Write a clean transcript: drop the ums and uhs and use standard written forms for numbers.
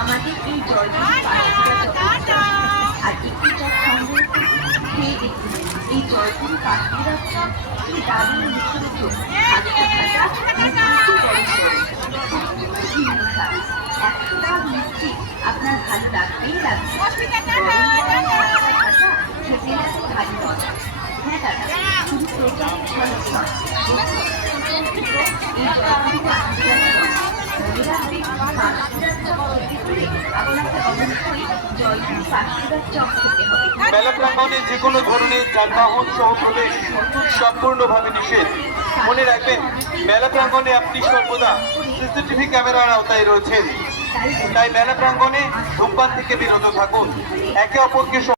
আমাদের এই জয়পুর আর একটি চপ সংগ্রহ খেয়ে দেখুন এই জয়পুর কাশ্মীর চপ কি দারুণ মিশ্রিত আপনার ভালো লাগবেই লাগবে খেতে ভালো মজা। হ্যাঁ দাদা শুধু প্রচার ভালো নয় মেলা প্রাঙ্গণে যে কোনো ধরনের যানবাহন সহ প্রবেশ সম্পূর্ণভাবে নিষেধ। মনে রাখবেন, মেলা প্রাঙ্গণে আপনি সর্বদা সিসিটিভি ক্যামেরার আওতায় রয়েছেন, তাই মেলা প্রাঙ্গণে ধূমপান থেকে বিরত থাকুন। একে অপরকে